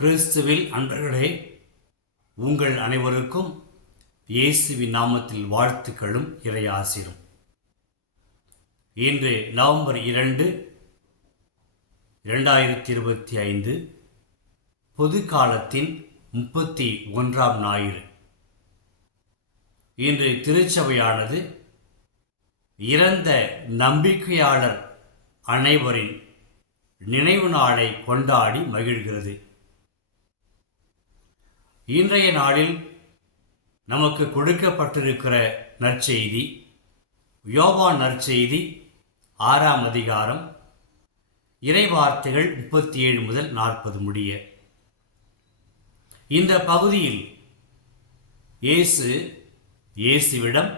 கிறிஸ்துவில் அன்பர்களே, உங்கள் அனைவருக்கும் இயேசுவின் நாமத்தில் வாழ்த்துக்களும் இறையாசிரும். இன்று நவம்பர் 2, 2025 பொது காலத்தின் 31ஆம் ஞாயிறு. இன்று திருச்சபையானது இறந்த நம்பிக்கையாளர் அனைவரின் நினைவு நாளை கொண்டாடி மகிழ்கிறது. இன்றைய நாளில் நமக்கு கொடுக்கப்பட்டிருக்கிற நற்செய்தி யோவான் நற்செய்தி 6ஆம் அதிகாரம் இறைவார்த்தைகள் 37 முதல் 40 முடிய. இந்த பகுதியில் இயேசுவிடம்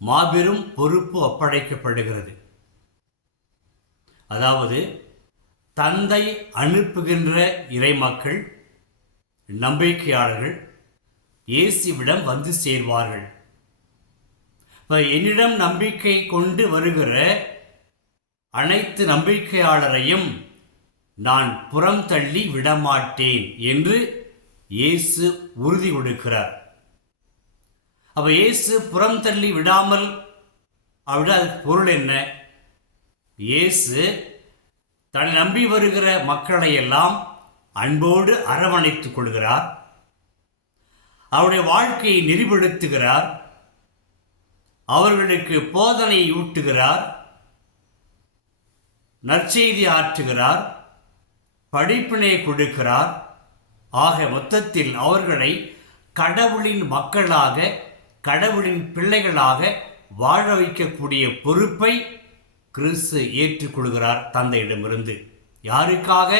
மாபெரும் பொறுப்பு ஒப்படைக்கப்படுகிறது. அதாவது தந்தை அனுப்புகின்ற இறைமக்கள் நம்பிக்கையாளர்கள் இயேசுவிடம் வந்து சேர்வார்கள். என்னிடம் நம்பிக்கை கொண்டு வருகிற அனைத்து நம்பிக்கையாளரையும் நான் புறம் தள்ளி விடமாட்டேன் என்று இயேசு உறுதி கொடுக்கிறார். இயேசு புறம் தள்ளி விடாமல் அதுக்கு பொருள் என்ன? இயேசு தன்னை நம்பி வருகிற மக்களை எல்லாம் அன்போடு அரவணைத்துக் கொள்கிறார். அவருடைய வாழ்க்கையை நெறிப்படுத்துகிறார். அவர்களுக்கு போதனை ஊட்டுகிறார், நற்செய்தி ஆற்றுகிறார், படிப்பினை கொடுக்கிறார். ஆக மொத்தத்தில் அவர்களை கடவுளின் மக்களாக, கடவுளின் பிள்ளைகளாக வாழ வைக்கக்கூடிய பொறுப்பை கிறிஸ்து ஏற்றுக்கொள்கிறார் தந்தையிடமிருந்து. யாருக்காக?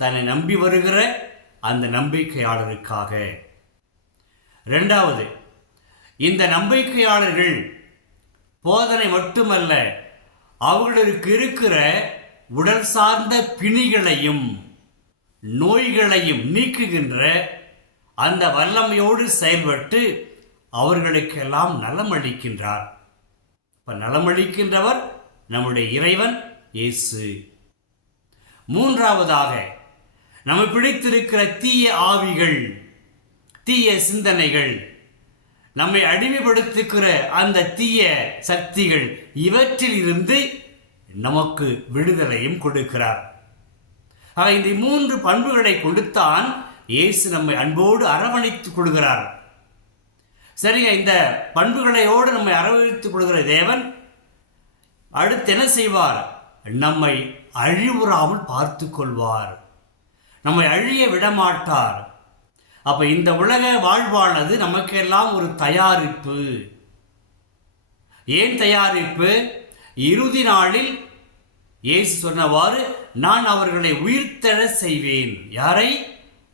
தன்னை நம்பி வருகிற அந்த நம்பிக்கையாளருக்காக. இரண்டாவது, இந்த நம்பிக்கையாளர்கள் போதனை மட்டுமல்ல, அவர்களுக்கு இருக்கிற உடல் சார்ந்த பிணிகளையும் நோய்களையும் நீக்குகின்ற அந்த வல்லமையோடு செயல்பட்டு அவர்களுக்கெல்லாம் நலமளிக்கின்றார். நலமளிக்கின்றவர் நம்முடைய இறைவன் இயேசு. மூன்றாவதாக, நம்மை பிடித்திருக்கிற தீய ஆவிகள், தீய சிந்தனைகள், நம்மை அடிமைப்படுத்துகிற அந்த தீய சக்திகள், இவற்றில் இருந்து நமக்கு விடுதலையும் கொடுக்கிறார். இந்த 3 பண்புகளை கொடுத்தான் இயேசு நம்மை அன்போடு அரவணைத்துக் கொள்கிறார். சரிங்க, இந்த பண்புகளையோடு நம்மை அரவணைத்துக் கொள்கிற தேவன் அடுத்து என்ன செய்வார்? நம்மை அழிவுறாமல் பார்த்து கொள்வார், நம்மை அழிய விடமாட்டார். இந்த உலக வாழ்வானது நமக்கெல்லாம் ஒரு தயாரிப்பு. ஏன் தயாரிப்பு? இறுதி நாளில் இயேசு சொன்னவாறு நான் அவர்களை உயிர்த்தெழ செய்வேன். யாரை?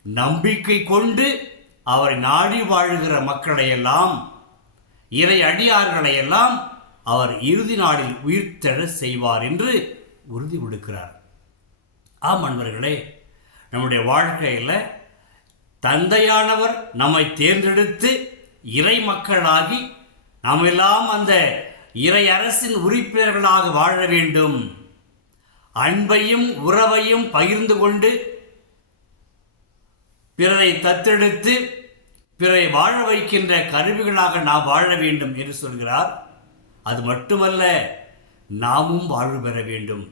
நம்பிக்கை கொண்டு அவரை நாடி வாழுகிற மக்களையெல்லாம், இறை அடியார்களையெல்லாம் அவர் இறுதி நாளில் உயிர்த்தெழ செய்வார் என்று உறுதி கொடுக்கிறார். ஆம் அன்பர்களே, நம்முடைய வாழ்க்கையில் தந்தையானவர் நம்மை தேர்ந்தெடுத்து இறை மக்களாகி நாம் எல்லாம் அந்த இறை அரசின் உறுப்பினர்களாக வாழ வேண்டும். அன்பையும் உறவையும் பகிர்ந்து கொண்டு பிறரை தத்தெடுத்து பிறரை வாழ வைக்கின்ற கருவிகளாக நாம் வாழ வேண்டும் என்று சொல்கிறார். அது மட்டுமல்ல, நாமும் வாழ்வு பெற வேண்டும்,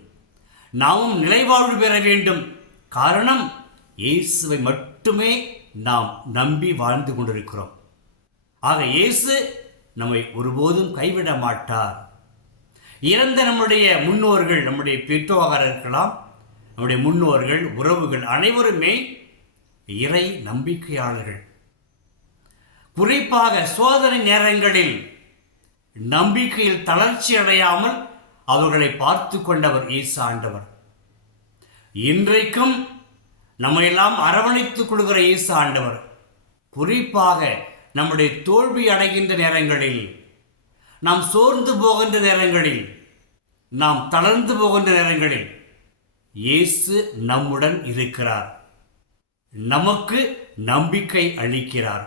நாமும் நிலைவாழ்வு பெற வேண்டும். காரணம், இயேசுவை மட்டுமே நாம் நம்பி வாழ்ந்து கொண்டிருக்கிறோம். ஆக இயேசு நம்மை ஒருபோதும் கைவிட மாட்டார். இறந்த நம்முடைய முன்னோர்கள், நம்முடைய பெற்றோராக இருக்கலாம், நம்முடைய முன்னோர்கள், உறவுகள் அனைவருமே இறை நம்பிக்கையாளர்கள். குறிப்பாக சோதனை நேரங்களில் நம்பிக்கையில் தளர்ச்சி அடையாமல் அவர்களை பார்த்து கொண்டவர் இயேசு ஆண்டவர். இன்றைக்கும் நம்மையெல்லாம் அரவணைத்துக் கொள்கிற இயேசு ஆண்டவர் குறிப்பாக நம்முடைய தோல்வி அடைகின்ற நேரங்களில், நாம் சோர்ந்து போகின்ற நேரங்களில், நாம் தளர்ந்து போகின்ற நேரங்களில் இயேசு நம்முடன் இருக்கிறார், நமக்கு நம்பிக்கை அளிக்கிறார்.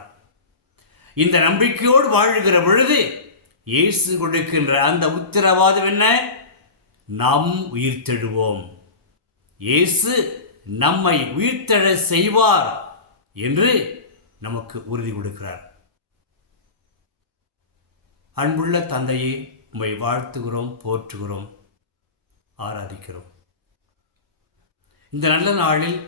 இந்த நம்பிக்கையோடு வாழுகிற பொழுது இயேசு கொடுக்கின்ற அந்த உத்தரவாதம் என்ன? நாம் உயிர்த்தெழுவோம். இயேசு நம்மை உயிர்த்தெழ செய்வார் என்று நமக்கு உறுதி கொடுக்கிறார். அன்புள்ள தந்தையே, உம்மை வாழ்த்துகிறோம், போற்றுகிறோம், ஆராதிக்கிறோம். இந்த நல்ல நாளில்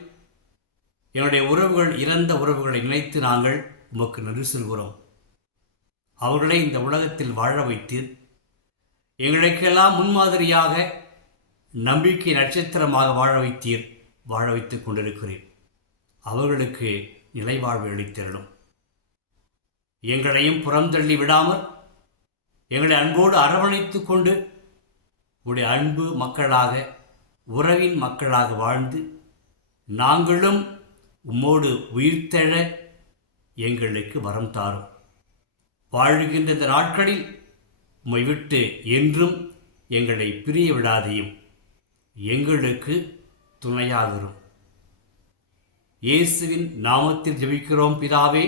என்னுடைய உறவுகள், இறந்த உறவுகளை நினைத்து நாங்கள் உமக்கு நன்றி சொல்கிறோம். அவர்களை இந்த உலகத்தில் வாழ வைத்து எங்களுக்கெல்லாம் முன்மாதிரியாக நம்பிக்கை நட்சத்திரமாக வாழ வைத்துக் கொண்டிருக்கிறேன். அவர்களுக்கு நிலைவாழ்வு அளித்திரளும். எங்களையும் புறந்தள்ளி விடாமல் எங்களை அன்போடு அரவணைத்துக் கொண்டு உடைய அன்பு மக்களாக, உறவின் மக்களாக வாழ்ந்து நாங்களும் உம்மோடு உயிர்த்தெழ எங்களுக்கு வரம் தாரும். வாழ்கின்ற இந்த நாட்களில் உம்மை விட்டு என்றும் எங்களை பிரிய விடாதையும் எங்களுக்கு துணையாகிறோம். இயேசுவின் நாமத்தில் ஜெபிக்கிறோம் பிதாவே,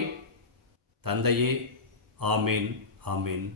தந்தையே. ஆமேன், ஆமேன்.